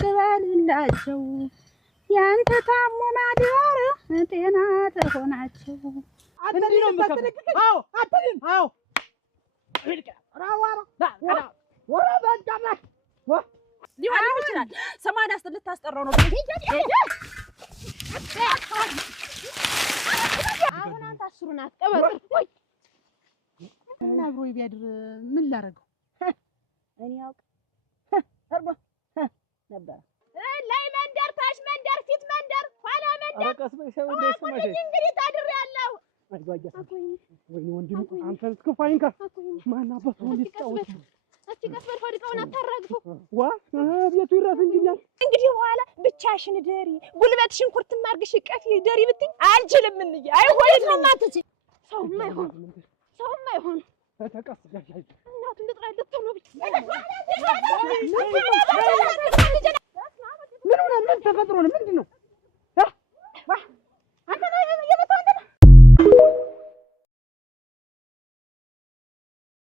በልላቸው ያንተ ታሞ ማደር ጤና ተሆናቸው አትልም አዎ አትልም አዎ ሊሆን ይችላል። ሰማንያ አስር ልታስጠራው ነው። አሁን አንተ አስሩን አትቀበል። እና አብሮ ቢያድር ምን ላደርገው? እኔ ያውቅ አርባ ነበር ላይ መንደር ታች መንደር ፊት መንደር ኋላ መንደር አረቀስ በሰው እንደሰማሽ እንግዲህ ታድሬያለሁ። ወይ ወንድም አንተ እስከፋይንካ ማን አባቱ ሊስጣውት እስቲ ቀስበል ሆድቃውን አታራግፉ። ዋ ቤቱ ይራስ እንጂ እንግዲህ በኋላ ብቻሽን ደሪ ጉልበትሽን ኩርትም አድርግሽ ቀፊ ደሪ ብትይ አልችልም። እንዬ አይሆንም። ማትቺ ሰውማ አይሆን ተቀስ ያያይ እናቱ ልጥራለት ነው ብቻ ምን ተፈጥሮ ነው? ምንድነው?